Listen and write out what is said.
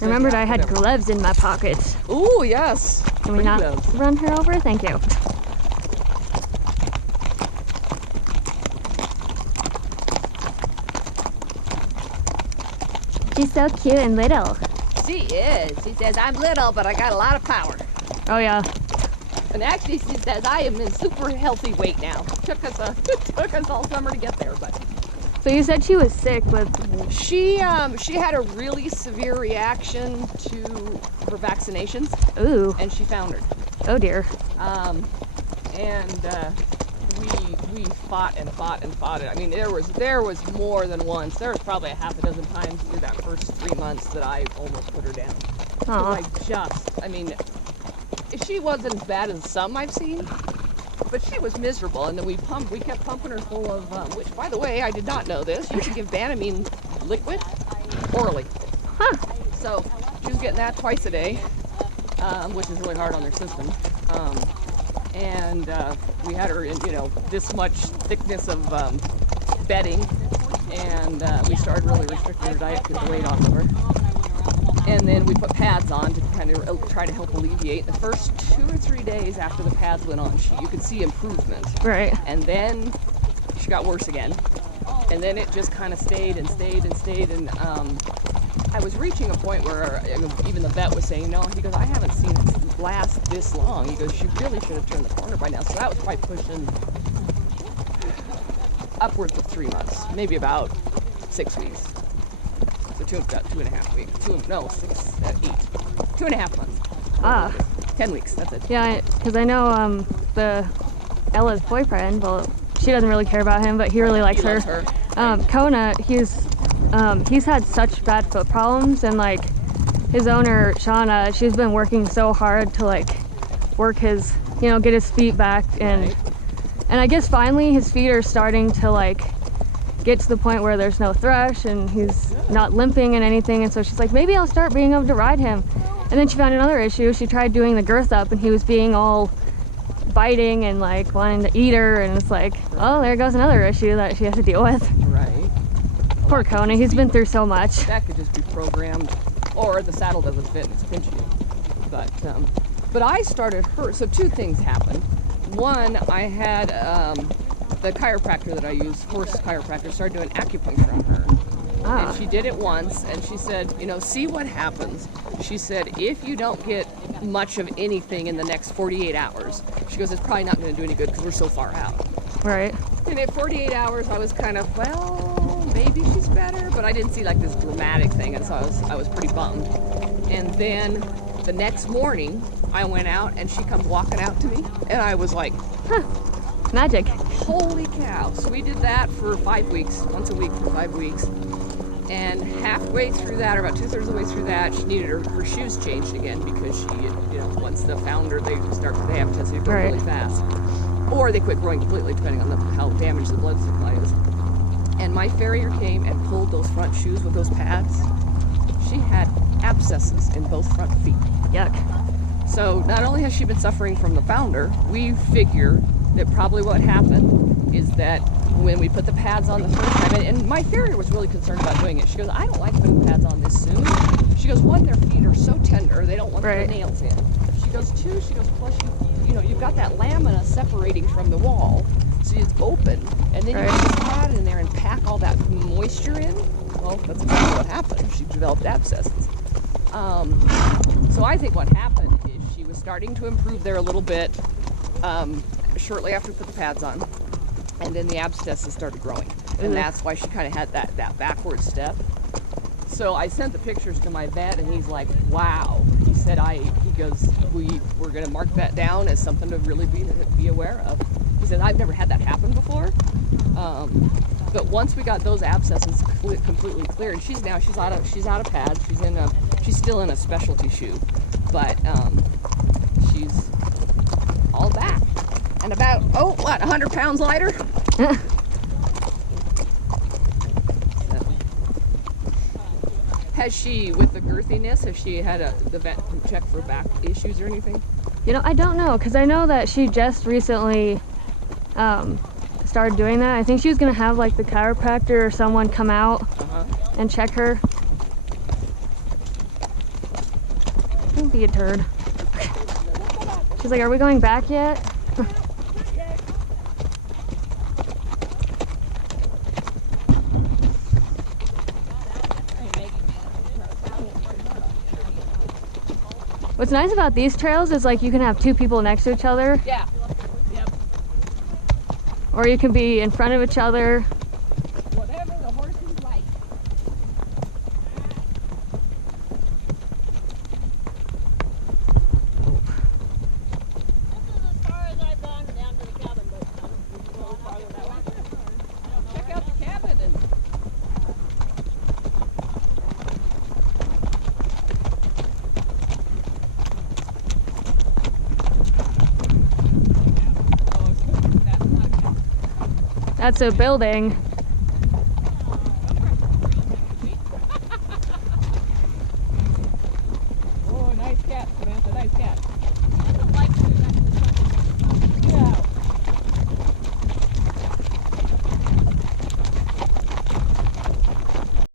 said, remembered yeah, I had whatever. gloves in my pockets. Ooh, yes. Can we Pretty not gloves. run her over? Thank you. She's so cute and little. She is. She says, I'm little, but I got a lot of power. Oh yeah. And actually, she says, I am in super healthy weight now. Took us all summer to get there, but So you said she was sick with... she had a really severe reaction to her vaccinations, Ooh. and she foundered. Oh dear. We fought and fought and fought it. I mean, there was more than once. There was probably a half a dozen times through that first 3 months that I almost put her down. 'Cause I mean, she wasn't as bad as some I've seen, but she was miserable. And then we kept pumping her full of, which, by the way, I did not know this. You can give Banamine liquid orally. Huh. So she was getting that twice a day, which is really hard on their system. We had her in, this much thickness of bedding, and we started really restricting her diet to get the weight off of her. And then we put pads on to kind of try to help alleviate. The first 2 or 3 days after the pads went on, you could see improvement. Right. And then she got worse again. And then it just kind of stayed and stayed and stayed. And I was reaching a point where even the vet was saying, no, he goes, I haven't seen it last this long. He goes, she really should have turned the corner by now. So that was probably pushing upwards of 3 months, maybe about 6 weeks. So about 2.5 weeks. 2.5 months. Ah. 10 weeks, that's it. Yeah, because I know Ella's boyfriend, well, she doesn't really care about him, but he really likes He loves her. Kona, he's had such bad foot problems, and like his owner, Shauna, she's been working so hard to like work his, get his feet back, and I guess finally his feet are starting to like get to the point where there's no thrush and he's not limping and anything, and so she's like, maybe I'll start being able to ride him. And then she found another issue. She tried doing the girth up and he was being all biting and like wanting to eat her, and it's like, oh, there goes another issue that she has to deal with. Right. Poor Kona, he's been through so much. That could just be programmed, or the saddle doesn't fit and it's pinching you. But I started her, so 2 things happened. One, I had the chiropractor that I use, horse chiropractor, started doing acupuncture on her. And she did it once, and she said, see what happens. She said, if you don't get much of anything in the next 48 hours, she goes, it's probably not going to do any good because we're so far out. Right. And at 48 hours, I was kind of, well, maybe she's better, but I didn't see like this dramatic thing, and so I was pretty bummed. And then the next morning, I went out, and she comes walking out to me, and I was like, huh, magic. Holy cow. So we did that for 5 weeks, once a week for 5 weeks. And halfway through that, or about 2/3 of the way through that, she needed her shoes changed again because she, once the founder, they have tendency to go really fast. Or they quit growing completely, depending on how damaged the blood supply is. And my farrier came and pulled those front shoes with those pads. She had abscesses in both front feet. Yuck. So not only has she been suffering from the founder, we figure that probably what happened is that when we put the pads on the first time, and my farrier was really concerned about doing it. She goes, I don't like putting pads on this soon. She goes, 1, their feet are so tender, they don't want the nails in. She goes, 2, plus you've got that lamina separating from the wall, so it's open, and then you put the pad in there and pack all that moisture in. Well, that's exactly what happened. She developed abscesses. So I think what happened is she was starting to improve there a little bit shortly after we put the pads on. And then the abscesses started growing. And that's why she kind of had that backward step. So I sent the pictures to my vet, and he's like, wow. He said, we're going to mark that down as something to really be aware of. He said, I've never had that happen before. But once we got those abscesses completely clear, and she's out of pads. She's still in a specialty shoe, but she's all back. And about, 100 pounds lighter? Has she, with the girthiness, had the vet check for back issues or anything? I don't know, because I know that she just recently started doing that. I think she was going to have like the chiropractor or someone come out and check her. Don't be a turd. She's like, are we going back yet? What's nice about these trails is like you can have two people next to each other, Yeah. Yep. or you can be in front of each other. Whatever the horses like. This is as far as I've gone down to the cabin, but I don't go farther that way. Check out the cabin and That's a building. oh, nice cat, Samantha, nice cat. I don't like to.